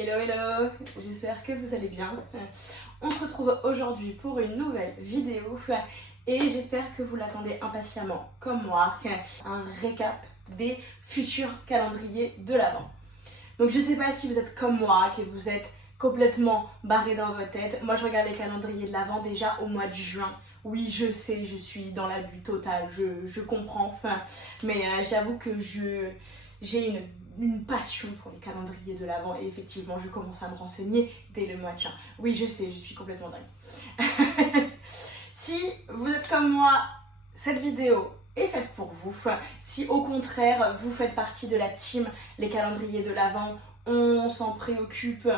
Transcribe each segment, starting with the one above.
Hello hello, j'espère que vous allez bien. On se retrouve aujourd'hui pour une nouvelle vidéo et j'espère que vous l'attendez impatiemment comme moi, un récap des futurs calendriers de l'Avent. Donc je sais pas si vous êtes comme moi, que vous êtes complètement barré dans votre tête. Moi je regarde les calendriers de l'Avent déjà au mois de juin. Oui, je sais, je suis dans l'abus total, je comprends, mais j'avoue que j'ai une passion pour les calendriers de l'Avent et effectivement je commence à me renseigner dès le mois de juin. Oui, je sais, je suis complètement dingue. Si vous êtes comme moi, cette vidéo est faite pour vous. Si au contraire vous faites partie de la team les calendriers de l'Avent, on s'en préoccupe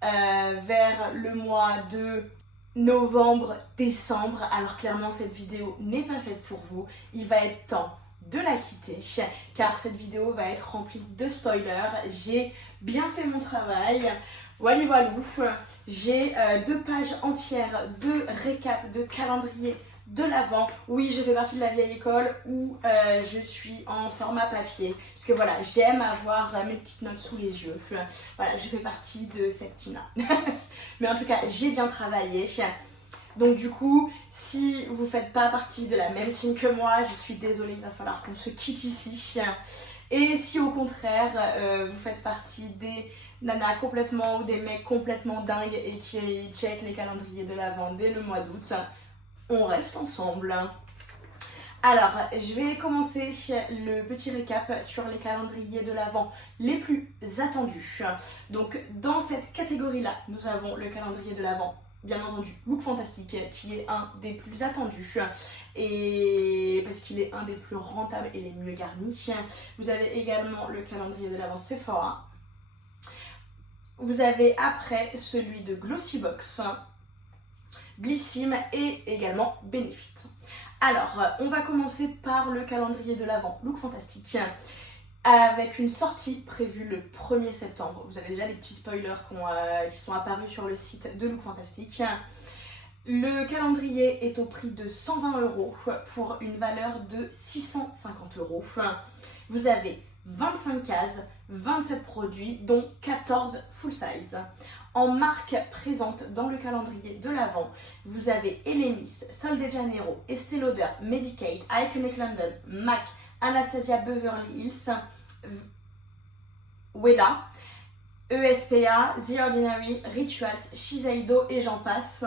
vers le mois de novembre, décembre, alors clairement cette vidéo n'est pas faite pour vous. Il va être temps de la quitter car cette vidéo va être remplie de spoilers. J'ai bien fait mon travail, voilà voilou. J'ai 2 pages entières de récap de calendrier de l'Avent. Oui, je fais partie de la vieille école où je suis en format papier parce que voilà, j'aime avoir mes petites notes sous les yeux. Voilà, je fais partie de cette team-là. Mais en tout cas, j'ai bien travaillé. Donc du coup, si vous ne faites pas partie de la même team que moi, je suis désolée, il va falloir qu'on se quitte ici. Et si au contraire, vous faites partie des nanas complètement ou des mecs complètement dingues et qui checkent les calendriers de l'Avent dès le mois d'août, on reste ensemble. Alors, je vais commencer le petit récap sur les calendriers de l'Avent les plus attendus. Donc, dans cette catégorie-là, nous avons le calendrier de l'Avent, bien entendu, Look Fantastic, qui est un des plus attendus et parce qu'il est un des plus rentables et les mieux garnis. Vous avez également le calendrier de l'Avent Sephora. Vous avez après celui de Glossybox, Blissim et également Benefit. Alors, on va commencer par le calendrier de l'Avent Look Fantastic avec une sortie prévue le 1er septembre. Vous avez déjà des petits spoilers qui sont apparus sur le site de Look Fantastic. Le calendrier est au prix de 120 € pour une valeur de 650 €. Vous avez 25 cases, 27 produits, dont 14 full size. En marque présente dans le calendrier de l'Avent, vous avez Elemis, Sol de Janeiro, Estée Lauder, Medik8, Iconic London, MAC, Anastasia Beverly Hills, Wella, ESPA, The Ordinary, Rituals, Shiseido et j'en passe.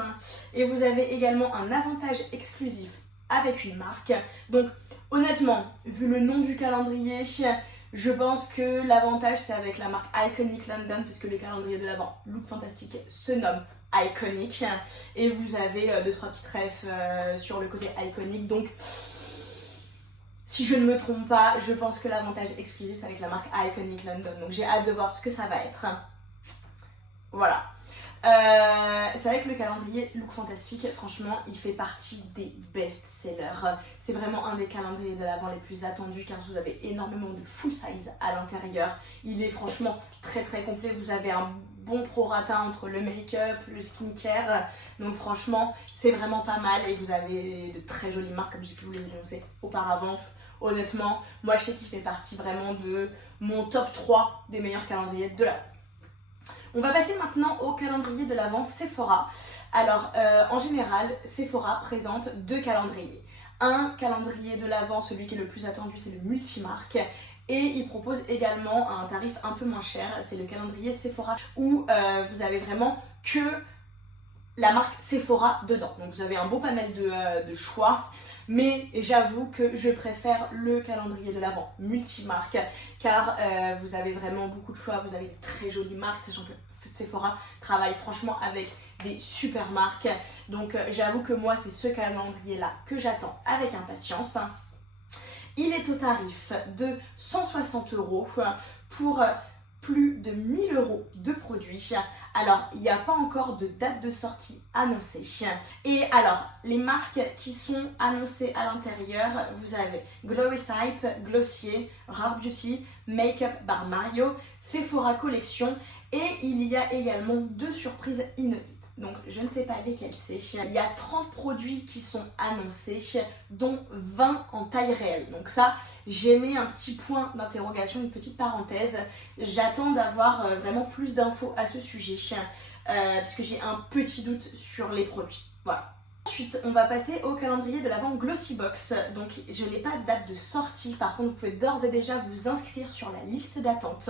Et vous avez également un avantage exclusif avec une marque. Donc honnêtement, vu le nom du calendrier, je pense que l'avantage c'est avec la marque Iconic London parce que le calendrier de l'Avent Look Fantastic se nomme Iconic et vous avez 2-3 petites refs sur le côté Iconic. Donc si je ne me trompe pas, je pense que l'avantage exclusif c'est avec la marque Iconic London. Donc j'ai hâte de voir ce que ça va être. Voilà. C'est vrai que le calendrier Look Fantastic, franchement, il fait partie des best-sellers. C'est vraiment un des calendriers de l'Avent les plus attendus car vous avez énormément de full size à l'intérieur. Il est franchement très très complet. Vous avez un bon prorata entre le make-up, le skincare. Donc franchement, c'est vraiment pas mal et vous avez de très jolies marques comme j'ai pu vous les annoncer auparavant. Honnêtement, moi je sais qu'il fait partie vraiment de mon top 3 des meilleurs calendriers de l'Avent. On va passer maintenant au calendrier de l'Avent Sephora. Alors, en général, Sephora présente 2 calendriers. Un calendrier de l'Avent, celui qui est le plus attendu, c'est le multimarque. Et il propose également un tarif un peu moins cher, c'est le calendrier Sephora, où vous avez vraiment que la marque Sephora dedans. Donc vous avez un beau panel de choix, mais j'avoue que je préfère le calendrier de l'Avent multimarque, car vous avez vraiment beaucoup de choix, vous avez de très jolies marques, sachant que Sephora travaille franchement avec des super marques. Donc j'avoue que moi c'est ce calendrier là que j'attends avec impatience. Il est au tarif de 160 € pour plus de 1000 € de produits. Alors, il n'y a pas encore de date de sortie annoncée. Et alors, les marques qui sont annoncées à l'intérieur, vous avez Glory Sype, Glossier, Rare Beauty, Makeup by Mario, Sephora Collection et il y a également 2 surprises inédites. donc je ne sais pas lesquels c'est. Il y a 30 produits qui sont annoncés, dont 20 en taille réelle. Donc ça, j'ai mis un petit point d'interrogation, une petite parenthèse. J'attends d'avoir vraiment plus d'infos à ce sujet, parce que j'ai un petit doute sur les produits. Voilà. Ensuite, on va passer au calendrier de l'Avent Glossybox. Donc, je n'ai pas de date de sortie. Par contre, vous pouvez d'ores et déjà vous inscrire sur la liste d'attente.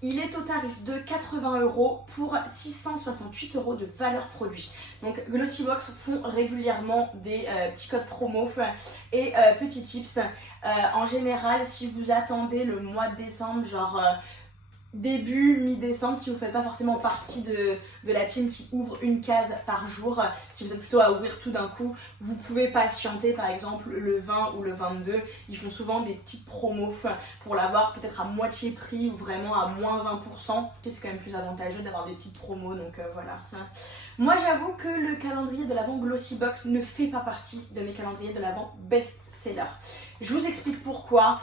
Il est au tarif de 80 € pour 668 € de valeur produit. Donc, Glossybox font régulièrement des petits codes promo et petits tips. En général, si vous attendez le mois de décembre, genre début, mi-décembre, si vous ne faites pas forcément partie de la team qui ouvre une case par jour, si vous êtes plutôt à ouvrir tout d'un coup, vous pouvez patienter par exemple le 20 ou le 22. Ils font souvent des petites promos pour l'avoir peut-être à moitié prix ou vraiment à moins 20%. C'est quand même plus avantageux d'avoir des petites promos, donc voilà. Moi j'avoue que le calendrier de l'Avent Glossybox ne fait pas partie de mes calendriers de l'Avent best-seller. Je vous explique pourquoi.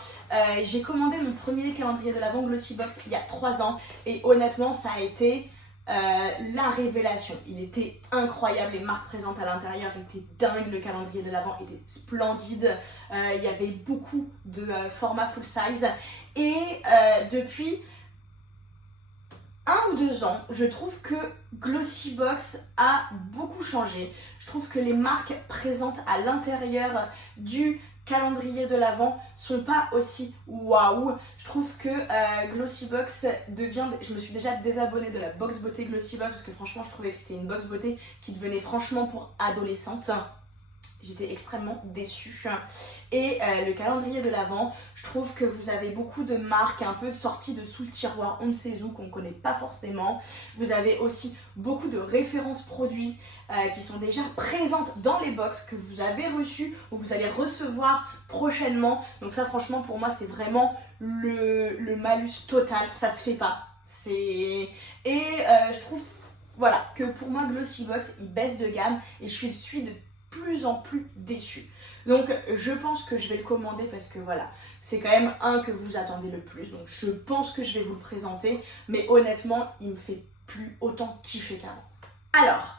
J'ai commandé mon premier calendrier de l'Avent Glossybox il y a 3 ans et honnêtement ça a été la révélation. Il était incroyable, les marques présentes à l'intérieur étaient dingues, le calendrier de l'Avent était splendide, il y avait beaucoup de formats full size et depuis 1 ou 2 ans, je trouve que Glossybox a beaucoup changé. Je trouve que les marques présentes à l'intérieur du calendrier de l'Avent sont pas aussi waouh. Je trouve que Glossybox devient... Je me suis déjà désabonnée de la box beauté Glossybox parce que franchement je trouvais que c'était une box beauté qui devenait franchement pour adolescente. J'étais extrêmement déçue. Et le calendrier de l'Avent, je trouve que vous avez beaucoup de marques un peu sorties de sous le tiroir, on ne sait où, qu'on ne connaît pas forcément. Vous avez aussi beaucoup de références produits qui sont déjà présentes dans les box que vous avez reçues ou que vous allez recevoir prochainement. Donc ça franchement pour moi c'est vraiment le malus total. Ça se fait pas. Je trouve voilà, que pour moi Glossybox il baisse de gamme et je suis de plus en plus déçue. Donc je pense que je vais le commander parce que voilà, c'est quand même un que vous attendez le plus. Donc je pense que je vais vous le présenter, mais honnêtement, il me fait plus autant kiffer qu'avant. Alors,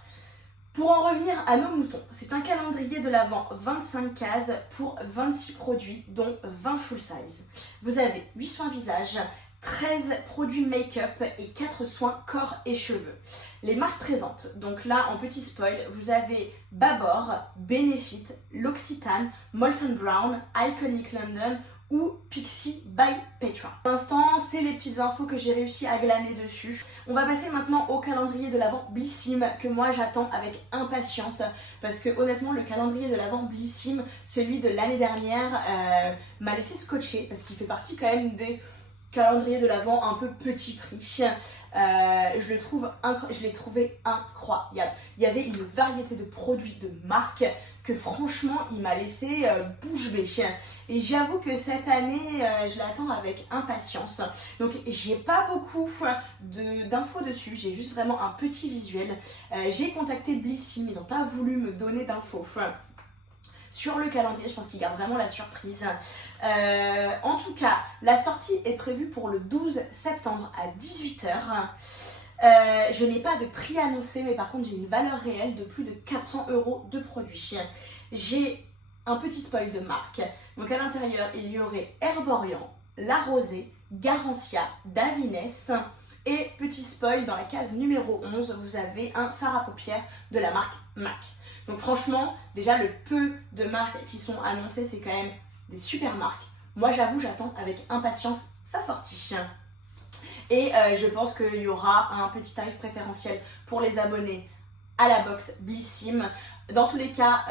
pour en revenir à nos moutons, c'est un calendrier de l'Avent 25 cases pour 26 produits, dont 20 full size. Vous avez 8 soins visage, 13 produits make-up et 4 soins corps et cheveux. Les marques présentes, donc là en petit spoil, vous avez Babor, Benefit, L'Occitane, Molten Brown, Iconic London ou Pixie by Petra. Pour l'instant, c'est les petites infos que j'ai réussi à glaner dessus. On va passer maintenant au calendrier de l'Avent Blissim que moi j'attends avec impatience parce que honnêtement le calendrier de l'Avent Blissim, celui de l'année dernière, m'a laissé scotcher parce qu'il fait partie quand même des calendrier de l'Avent un peu petit prix. Je l'ai trouvé incroyable. Il y avait une variété de produits, de marques que franchement il m'a laissé bouche bée. Et j'avoue que cette année je l'attends avec impatience. Donc j'ai pas beaucoup d'infos dessus, j'ai juste vraiment un petit visuel. J'ai contacté Blissim, ils n'ont pas voulu me donner d'infos sur le calendrier, je pense qu'ils gardent vraiment la surprise. En tout cas, la sortie est prévue pour le 12 septembre à 18 h. Je n'ai pas de prix annoncé, mais par contre j'ai une valeur réelle de plus de 400 € de produits. J'ai un petit spoil de marque. Donc à l'intérieur, il y aurait Herborian, La Rosée, Garancia, Davines. Et petit spoil, dans la case numéro 11, vous avez un fard à paupières de la marque MAC. Donc franchement, déjà le peu de marques qui sont annoncées, c'est quand même des super marques. Moi j'avoue, j'attends avec impatience sa sortie. Et je pense qu'il y aura un petit tarif préférentiel pour les abonnés à la box Blissim. Dans tous les cas,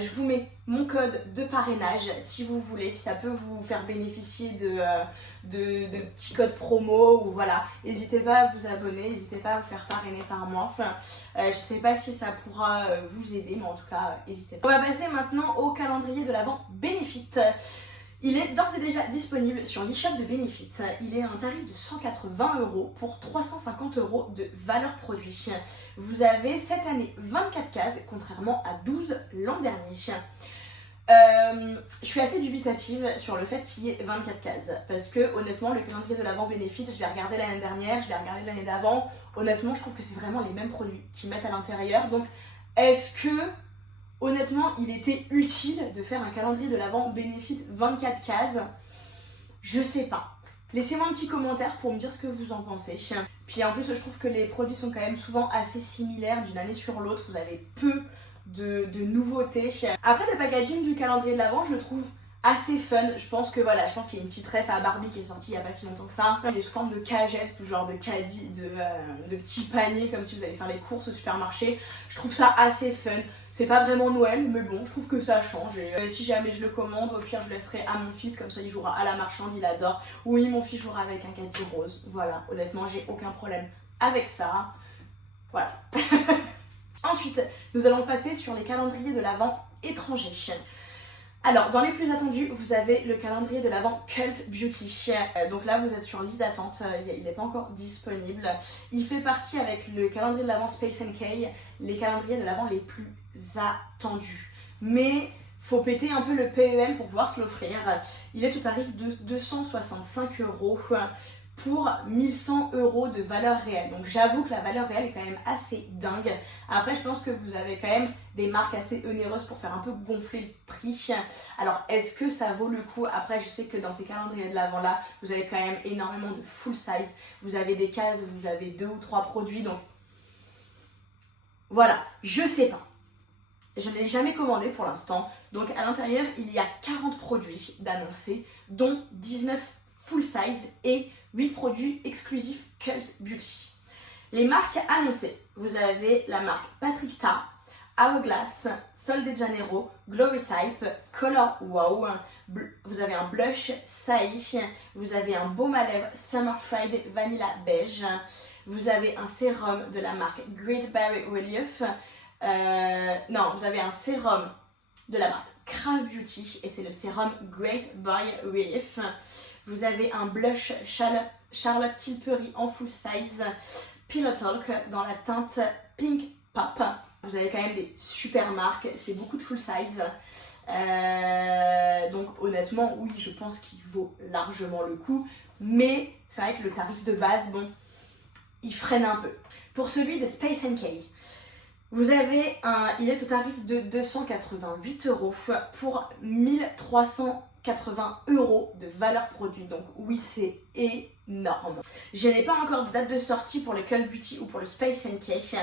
je vous mets mon code de parrainage si vous voulez, si ça peut vous faire bénéficier de petits codes promo ou voilà. N'hésitez pas à vous abonner, n'hésitez pas à vous faire parrainer par moi. Je sais pas si ça pourra vous aider, mais en tout cas, n'hésitez pas. On va passer maintenant au calendrier de l'Avent Benefit. Il est d'ores et déjà disponible sur l'e-shop de Benefit. Il est à un tarif de 180 € pour 350 € de valeur produit. Vous avez cette année 24 cases, contrairement à 12 l'an dernier. Je suis assez dubitative sur le fait qu'il y ait 24 cases parce que honnêtement le calendrier de l'Avent Benefit, je l'ai regardé l'année dernière, je l'ai regardé l'année d'avant, honnêtement je trouve que c'est vraiment les mêmes produits qu'ils mettent à l'intérieur. Donc est-ce que honnêtement il était utile de faire un calendrier de l'Avent Benefit 24 cases? Je sais pas. Laissez-moi un petit commentaire pour me dire ce que vous en pensez. Puis en plus je trouve que les produits sont quand même souvent assez similaires d'une année sur l'autre, vous avez peu de nouveautés. Après le packaging du calendrier de l'Avent, je le trouve assez fun. Je pense qu'il y a une petite ref à Barbie qui est sortie il n'y a pas si longtemps que ça. Il est sous forme de cagette, tout genre de caddie, de petits paniers comme si vous allez faire les courses au supermarché. Je trouve ça assez fun. C'est pas vraiment Noël, mais bon, je trouve que ça change. Et si jamais je le commande, au pire je laisserai à mon fils, comme ça il jouera à la marchande, il adore. Oui, mon fils jouera avec un caddie rose. Voilà, honnêtement, j'ai aucun problème avec ça. Voilà. Ensuite, nous allons passer sur les calendriers de l'Avent étrangers. Alors, dans les plus attendus, vous avez le calendrier de l'Avent Cult Beauty. Donc là, vous êtes sur liste d'attente, il n'est pas encore disponible. Il fait partie avec le calendrier de l'Avent Space NK, les calendriers de l'Avent les plus attendus. Mais faut péter un peu le PEL pour pouvoir se l'offrir. Il est au tarif de 265 € pour 1100 € de valeur réelle. Donc j'avoue que la valeur réelle est quand même assez dingue. Après je pense que vous avez quand même des marques assez onéreuses pour faire un peu gonfler le prix. Alors est-ce que ça vaut le coup? Après je sais que dans ces calendriers de l'Avent là, vous avez quand même énormément de full size. Vous avez des cases où vous avez 2 ou 3 produits. Donc voilà, je sais pas. Je ne l'ai jamais commandé pour l'instant. Donc à l'intérieur il y a 40 produits d'annoncés, dont 19 full size et 8 produits exclusifs Cult Beauty. Les marques annoncées, vous avez la marque Patrick Ta, Hourglass, Sol de Janeiro, Glow Recipe, Color Wow, vous avez un blush Saï, vous avez un baume à lèvres Summer Friday Vanilla Beige, vous avez un sérum de la marque Great Barrier Relief, vous avez un sérum de la marque Crave Beauty et c'est le sérum Great Barrier Relief. Vous avez un blush Charlotte Tilbury en full size, Pillow Talk dans la teinte Pink Pop. Vous avez quand même des super marques, c'est beaucoup de full size. Donc honnêtement, oui, je pense qu'il vaut largement le coup. Mais c'est vrai que le tarif de base, bon, il freine un peu. Pour celui de Space NK, il est au tarif de 288 € pour 1380 € de valeur produit. Donc oui, c'est énorme. Je n'ai pas encore de date de sortie pour le Cult Beauty ou pour le Space NK.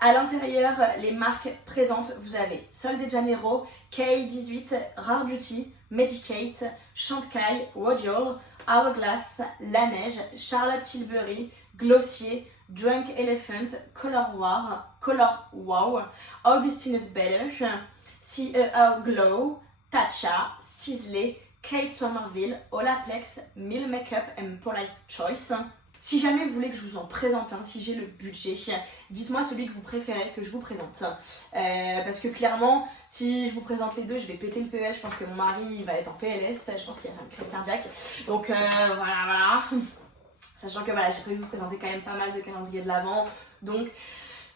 À l'intérieur, les marques présentes, vous avez Sol de Janeiro, K18, Rare Beauty, Medicate, Chantecaille, Rodial, Hourglass, La Neige, Charlotte Tilbury, Glossier, Drunk Elephant, Color Wow, Augustinus Bader, CEO Glow, Tatcha, Sisley, Kate Somerville, Olaplex, Mill Makeup and Police Choice. Si jamais vous voulez que je vous en présente un, si j'ai le budget, dites-moi celui que vous préférez que je vous présente. Parce que clairement, si je vous présente les deux, je vais péter le PEL. Je pense que mon mari il va être en PLS. Je pense qu'il va faire une crise cardiaque. Donc voilà. Sachant que voilà, j'ai prévu de vous présenter quand même pas mal de calendriers de l'Avent. Donc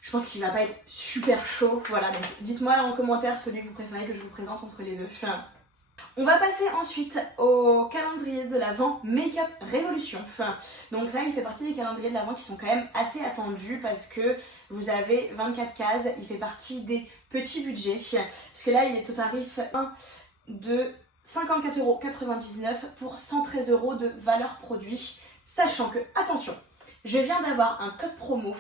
je pense qu'il va pas être super chaud. Voilà, donc dites-moi en commentaire celui que vous préférez que je vous présente entre les deux. On va passer ensuite au calendrier de l'Avent Makeup Révolution. Donc ça, il fait partie des calendriers de l'Avent qui sont quand même assez attendus parce que vous avez 24 cases. Il fait partie des petits budgets. Parce que là, il est au tarif 1 de 54,99 € pour 113 € de valeur produit. Sachant que, attention, je viens d'avoir un code promo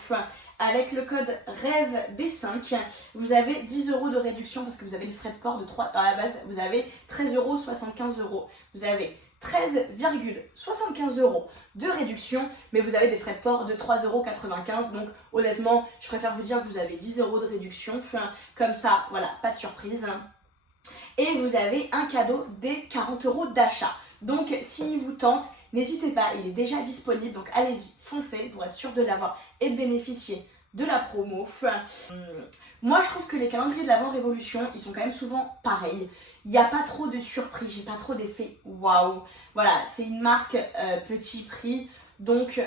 avec le code REVB5, vous avez 10 € de réduction parce que vous avez le frais de port de 3. À la base, vous avez 13,75 €. Vous avez 13,75 € de réduction, mais vous avez des frais de port de 3,95 €. Donc honnêtement, je préfère vous dire que vous avez 10 € de réduction. Comme ça, voilà, pas de surprise. Et vous avez un cadeau des 40 € d'achat. Donc s'il vous tente, n'hésitez pas, il est déjà disponible, donc allez-y, foncez pour être sûr de l'avoir et de bénéficier de la promo. Moi je trouve que les calendriers de l'Avent Révolution, ils sont quand même souvent pareils. Il n'y a pas trop de surprises, j'ai pas trop d'effet waouh. Voilà, c'est une marque petit prix, donc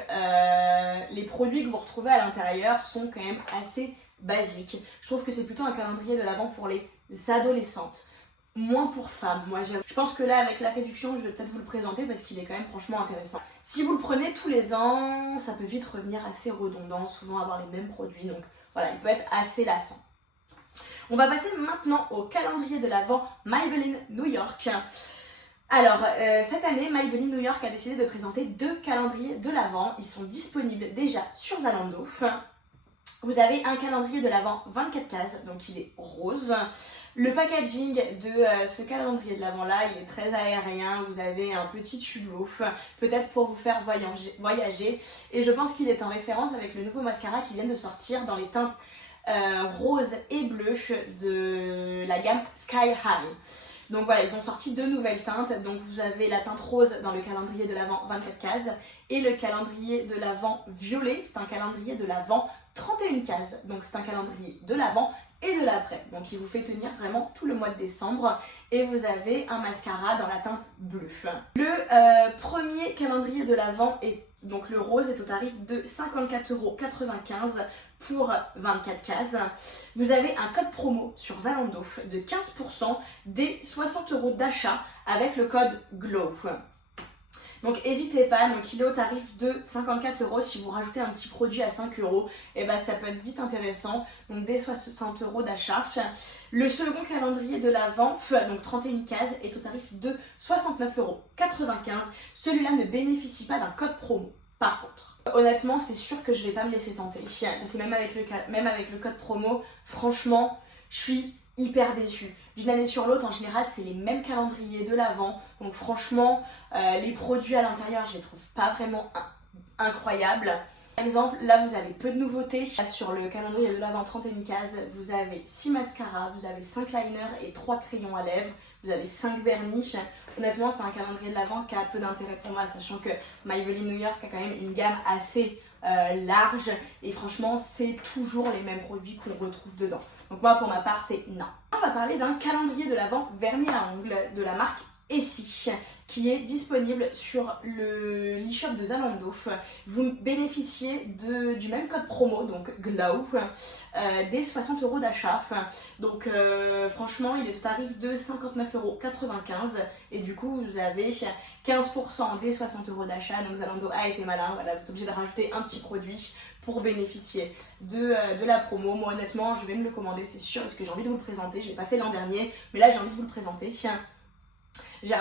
les produits que vous retrouvez à l'intérieur sont quand même assez basiques. Je trouve que c'est plutôt un calendrier de l'Avent pour les adolescentes. moins pour femmes. Moi, je pense que là, avec la réduction, je vais peut-être vous le présenter parce qu'il est quand même franchement intéressant. Si vous le prenez tous les ans, ça peut vite revenir assez redondant, souvent avoir les mêmes produits. Donc voilà, il peut être assez lassant. On va passer maintenant au calendrier de l'Avent Maybelline New York. Alors, cette année, Maybelline New York a décidé de présenter 2 calendriers de l'Avent. Ils sont disponibles déjà sur Zalando. Vous avez un calendrier de l'Avent 24 cases, donc il est rose. Le packaging de ce calendrier de l'Avent là, il est très aérien. Vous avez un petit tubleau, peut-être pour vous faire voyager. Et je pense qu'il est en référence avec le nouveau mascara qui vient de sortir dans les teintes rose et bleu de la gamme Sky High. Donc voilà, ils ont sorti 2 nouvelles teintes. Donc vous avez la teinte rose dans le calendrier de l'Avent 24 cases et le calendrier de l'Avent violet, c'est un calendrier de l'Avent 31 cases. Donc c'est un calendrier de l'Avent et de l'après. Donc il vous fait tenir vraiment tout le mois de décembre. Et vous avez un mascara dans la teinte bleue. Le premier calendrier de l'Avent, donc le rose, est au tarif de 54,95 € pour 24 cases. Vous avez un code promo sur Zalando de 15% des 60 € d'achat avec le code GLOW. Donc n'hésitez pas, donc il est au tarif de 54 €. Si vous rajoutez un petit produit à 5 €, et ben ça peut être vite intéressant. Donc des 60 € d'achat. Le second calendrier de l'Avent, donc 31 cases, est au tarif de 69,95 €. Celui-là ne bénéficie pas d'un code promo. Par contre, honnêtement, c'est sûr que je vais pas me laisser tenter. C'est même avec le code promo, franchement, je suis hyper déçue. D'une année sur l'autre, en général, c'est les mêmes calendriers de l'Avent. Donc franchement, les produits à l'intérieur, je les trouve pas vraiment incroyables. Par exemple, là, vous avez peu de nouveautés. Sur le calendrier de l'Avent 31 cases, vous avez 6 mascaras, vous avez 5 liners et 3 crayons à lèvres. Vous avez 5 vernis. Honnêtement, c'est un calendrier de l'Avent qui a peu d'intérêt pour moi, sachant que Maybelline New York a quand même une gamme assez large. Et franchement, c'est toujours les mêmes produits qu'on retrouve dedans. Donc moi, pour ma part, c'est non. On va parler d'un calendrier de l'Avent vernis à ongles de la marque Essie, qui est disponible sur l'e-shop de Zalando. Vous bénéficiez du même code promo, donc GLOW, des 60 € d'achat. Donc franchement, il est au tarif de 59,95 € et du coup, vous avez 15% des 60 € d'achat. Donc Zalando a été malin, voilà, vous êtes obligé de rajouter un petit produit pour bénéficier de la promo. Moi honnêtement, je vais me le commander, c'est sûr, parce que j'ai envie de vous le présenter. Je l'ai pas fait l'an dernier, mais là j'ai envie de vous le présenter. J'ai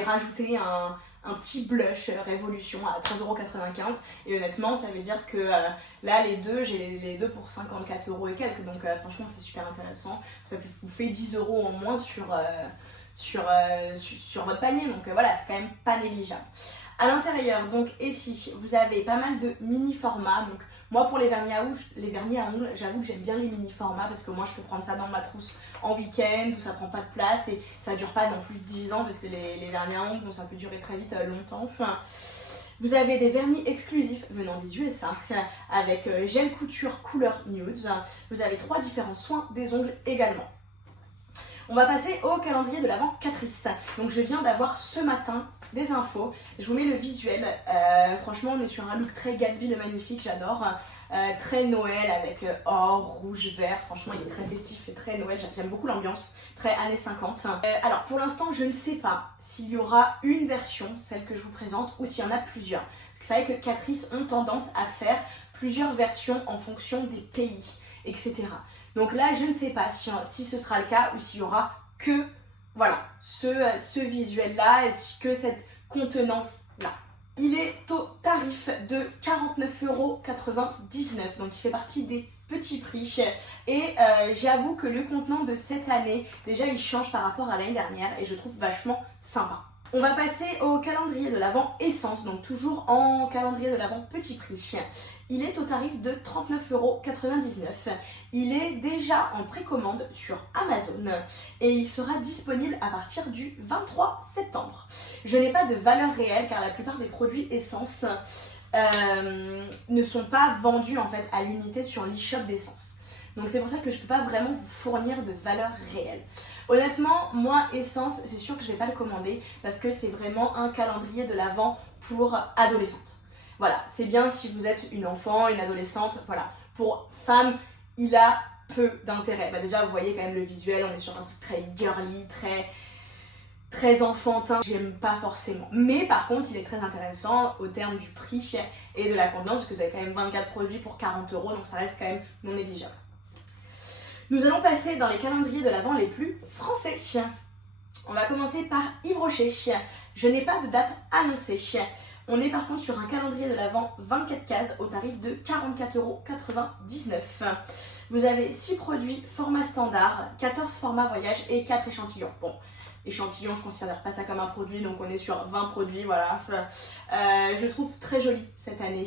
rajouté un petit blush Révolution à 3,95 € et honnêtement ça veut dire que là j'ai les deux pour 54 € et quelques, donc franchement c'est super intéressant. Ça vous fait 10 € en moins sur votre panier, donc voilà, c'est quand même pas négligeable. À l'intérieur, donc ici, vous avez pas mal de mini formats. Donc moi pour les vernis à ongles, j'avoue que j'aime bien les mini formats parce que moi je peux prendre ça dans ma trousse en week-end où ça prend pas de place et ça dure pas non plus 10 ans parce que les vernis à ongles, bon, ça peut durer très vite longtemps. Vous avez des vernis exclusifs venant des USA avec gel couture couleur nude. Vous avez 3 différents soins des ongles également. On va passer au calendrier de l'Avent Catrice. Donc je viens d'avoir ce matin des infos. Je vous mets le visuel. Franchement, on est sur un look très Gatsby le magnifique, j'adore. Très Noël avec or, rouge, vert. Franchement, il est très festif et très Noël. J'aime beaucoup l'ambiance, très années 50. Alors pour l'instant, je ne sais pas s'il y aura une version, celle que je vous présente, ou s'il y en a plusieurs. Parce que vous savez que Catrice ont tendance à faire plusieurs versions en fonction des pays, etc. Donc là, je ne sais pas si ce sera le cas ou s'il y aura que voilà, ce visuel-là et que cette contenance-là. Il est au tarif de 49,99 €, donc il fait partie des petits prix. Et j'avoue que le contenant de cette année, déjà il change par rapport à l'année dernière et je trouve vachement sympa. On va passer au calendrier de l'Avent Essence, donc toujours en calendrier de l'Avent petit prix. Il est au tarif de 39,99 €. Il est déjà en précommande sur Amazon et il sera disponible à partir du 23 septembre. Je n'ai pas de valeur réelle car la plupart des produits Essence ne sont pas vendus en fait à l'unité sur l'e-shop d'Essence. Donc c'est pour ça que je ne peux pas vraiment vous fournir de valeur réelle. Honnêtement, moi, Essence, c'est sûr que je ne vais pas le commander parce que c'est vraiment un calendrier de l'Avent pour adolescentes. Voilà, c'est bien si vous êtes une enfant, une adolescente, voilà. Pour femme, il a peu d'intérêt. Bah déjà vous voyez quand même le visuel, on est sur un truc très girly, très enfantin, j'aime pas forcément. Mais par contre il est très intéressant au terme du prix et de la contenance, parce que vous avez quand même 24 produits pour 40 €, donc ça reste quand même non négligeable. Nous allons passer dans les calendriers de l'Avent les plus français. On va commencer par Yves Rocher. Je n'ai pas de date annoncée. On est par contre sur un calendrier de l'Avent 24 cases au tarif de 44,99 €. Vous avez 6 produits format standard, 14 formats voyage et 4 échantillons. Bon, échantillons, je ne considère pas ça comme un produit, donc on est sur 20 produits, voilà. Je trouve très joli cette année.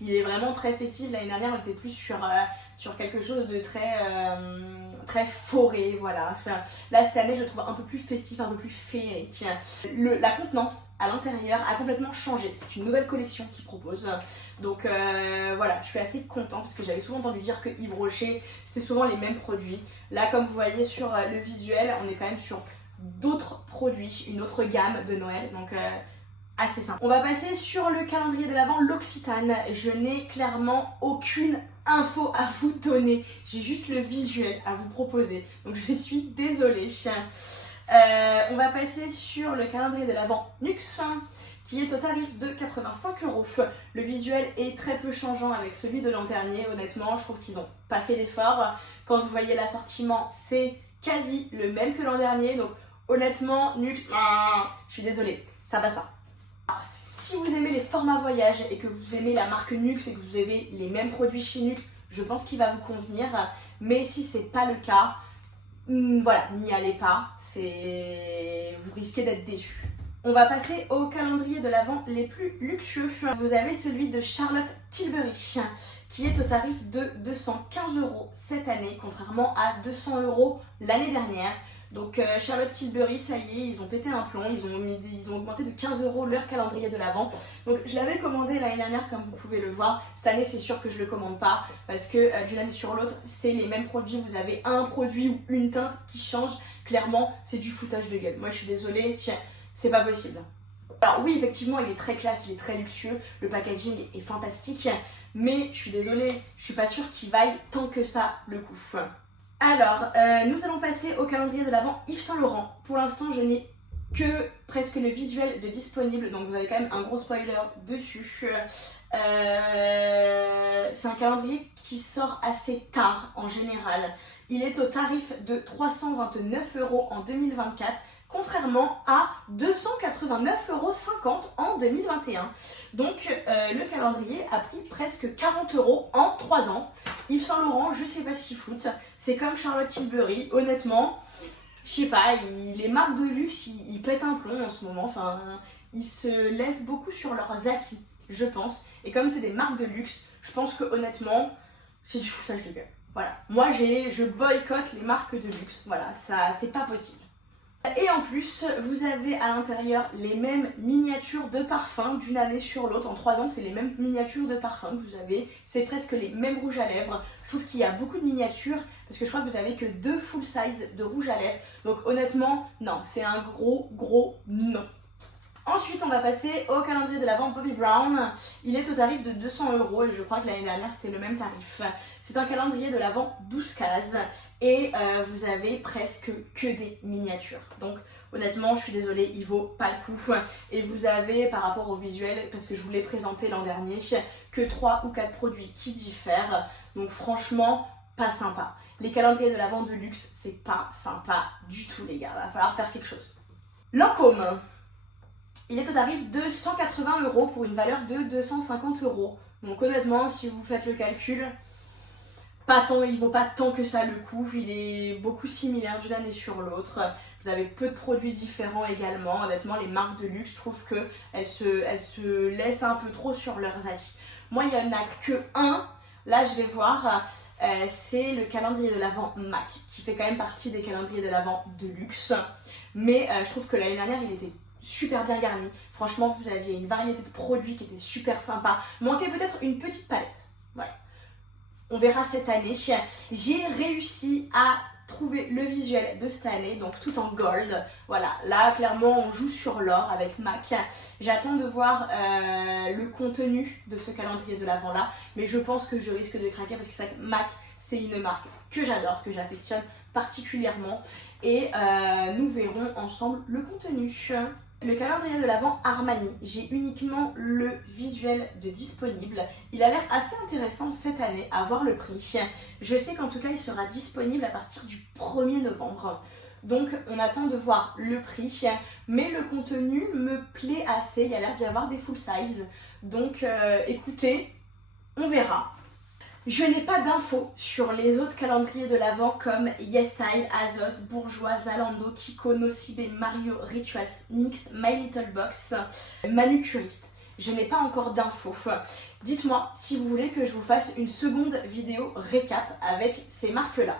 Il est vraiment très festif. L'année dernière, on était plus sur quelque chose de très forêt, voilà. Là, cette année, je trouve un peu plus festif, un peu plus féerique. La contenance à l'intérieur a complètement changé. C'est une nouvelle collection qu'ils proposent. Donc voilà, je suis assez contente parce que j'avais souvent entendu dire que Yves Rocher, c'était souvent les mêmes produits. Là, comme vous voyez sur le visuel, on est quand même sur d'autres produits, une autre gamme de Noël. Donc assez simple. On va passer sur le calendrier de l'Avent l'Occitane. Je n'ai clairement aucune info à vous donner. J'ai juste le visuel à vous proposer. Donc je suis désolée. On va passer sur le calendrier de l'Avent Luxe qui est au tarif de 85 €. Le visuel est très peu changeant avec celui de l'an dernier. Honnêtement, je trouve qu'ils n'ont pas fait d'effort. Quand vous voyez l'assortiment, c'est quasi le même que l'an dernier. Donc honnêtement, Nuxe, je suis désolée, ça passe pas. Alors, si vous aimez les formats voyage et que vous aimez la marque Nuxe et que vous avez les mêmes produits chez Nuxe, je pense qu'il va vous convenir. Mais si c'est pas le cas, voilà, n'y allez pas, vous risquez d'être déçus. On va passer au calendrier de l'Avent les plus luxueux. Vous avez celui de Charlotte Tilbury qui est au tarif de 215 € cette année, contrairement à 200 € l'année dernière. Donc Charlotte Tilbury, ça y est, ils ont pété un plomb, ils ont augmenté de 15 € leur calendrier de l'Avent. Donc je l'avais commandé l'année dernière comme vous pouvez le voir. Cette année c'est sûr que je le commande pas parce que d'une année sur l'autre c'est les mêmes produits. Vous avez un produit ou une teinte qui change. Clairement c'est du foutage de gueule. Moi je suis désolée, c'est pas possible. Alors oui effectivement il est très classe, il est très luxueux, le packaging est fantastique. Mais je suis désolée, je suis pas sûre qu'il vaille tant que ça le coup. Alors, nous allons passer au calendrier de l'Avent Yves Saint Laurent. Pour l'instant, je n'ai que presque le visuel de disponible, donc vous avez quand même un gros spoiler dessus. C'est un calendrier qui sort assez tard en général. Il est au tarif de 329 € en 2024, contrairement à 289,50 € en 2021. Donc le calendrier a pris presque 40 € en 3 ans. Yves Saint Laurent, je sais pas ce qu'ils foutent. C'est comme Charlotte Tilbury, honnêtement, je sais pas, les marques de luxe, ils pètent un plomb en ce moment. Enfin, ils se laissent beaucoup sur leurs acquis, je pense. Et comme c'est des marques de luxe, je pense que honnêtement, c'est du foutage de gueule. Voilà. Moi, je boycotte les marques de luxe. Voilà, ça, c'est pas possible. Et en plus, vous avez à l'intérieur les mêmes miniatures de parfums d'une année sur l'autre. En 3 ans, c'est les mêmes miniatures de parfums que vous avez. C'est presque les mêmes rouges à lèvres. Je trouve qu'il y a beaucoup de miniatures parce que je crois que vous avez que 2 full size de rouge à lèvres. Donc honnêtement, non, c'est un gros non. Ensuite, on va passer au calendrier de l'Avent Bobbi Brown. Il est au tarif de 200 € et je crois que l'année dernière, c'était le même tarif. C'est un calendrier de l'Avent 12 cases. Et vous avez presque que des miniatures. Donc honnêtement, je suis désolée, il vaut pas le coup. Et vous avez par rapport au visuel, parce que je vous l'ai présenté l'an dernier, que 3 ou 4 produits qui diffèrent. Donc franchement, pas sympa. Les calendriers de l'Avent de luxe, c'est pas sympa du tout les gars. Va falloir faire quelque chose. Lancôme. Il est au tarif de 180 € pour une valeur de 250 €. Donc honnêtement, si vous faites le calcul, il vaut pas tant que ça le coup, il est beaucoup similaire d'une année sur l'autre. Vous avez peu de produits différents également. Honnêtement, les marques de luxe, je trouve qu'elles se laissent un peu trop sur leurs acquis. Moi, il n'y en a que un, là je vais voir, c'est le calendrier de l'Avent MAC, qui fait quand même partie des calendriers de l'Avent de luxe. Mais je trouve que l'année dernière, il était super bien garni. Franchement, vous aviez une variété de produits qui était super sympa. Manquait peut-être une petite palette. Voilà. On verra cette année. J'ai réussi à trouver le visuel de cette année, donc tout en gold. Voilà, là clairement on joue sur l'or avec MAC. J'attends de voir le contenu de ce calendrier de l'Avent là, mais je pense que je risque de craquer parce que c'est vrai que MAC, C'est une marque que j'adore, que j'affectionne particulièrement et nous verrons ensemble le contenu. Le calendrier de l'Avent Armani, j'ai uniquement le visuel de disponible. Il a l'air assez intéressant cette année à voir le prix. Je sais qu'en tout cas il sera disponible à partir du 1er novembre. Donc on attend de voir le prix, mais le contenu me plaît assez, il y a l'air d'y avoir des full size. Donc écoutez, on verra. Je n'ai pas d'infos sur les autres calendriers de l'Avent comme YesStyle, ASOS, Bourjois, Zalando, Kiko, Nocibe, Mario, Rituals, NYX, My Little Box, Manucuriste. Je n'ai pas encore d'infos. Dites-moi si vous voulez que je vous fasse une seconde vidéo récap avec ces marques-là.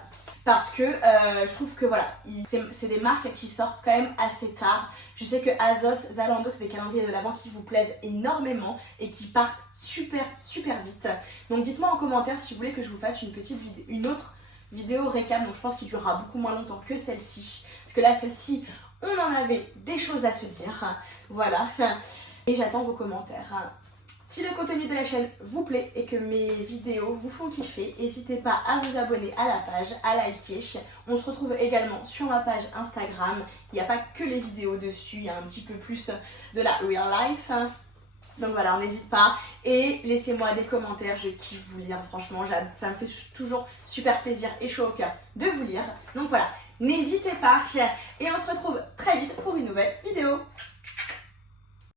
Parce que je trouve que voilà, c'est des marques qui sortent quand même assez tard. Je sais que ASOS, Zalando, c'est des calendriers de l'Avent qui vous plaisent énormément et qui partent super vite. Donc dites-moi en commentaire si vous voulez que je vous fasse une autre vidéo récap. Donc je pense qu'il durera beaucoup moins longtemps que celle-ci. Parce que là, celle-ci, on en avait des choses à se dire. Voilà. Et j'attends vos commentaires. Si le contenu de la chaîne vous plaît et que mes vidéos vous font kiffer, n'hésitez pas à vous abonner à la page, à liker. On se retrouve également sur ma page Instagram. Il n'y a pas que les vidéos dessus, il y a un petit peu plus de la real life. Donc voilà, on n'hésite pas. Et laissez-moi des commentaires, je kiffe vous lire. Franchement, ça me fait toujours super plaisir et chaud au cœur de vous lire. Donc voilà, n'hésitez pas. Et on se retrouve très vite pour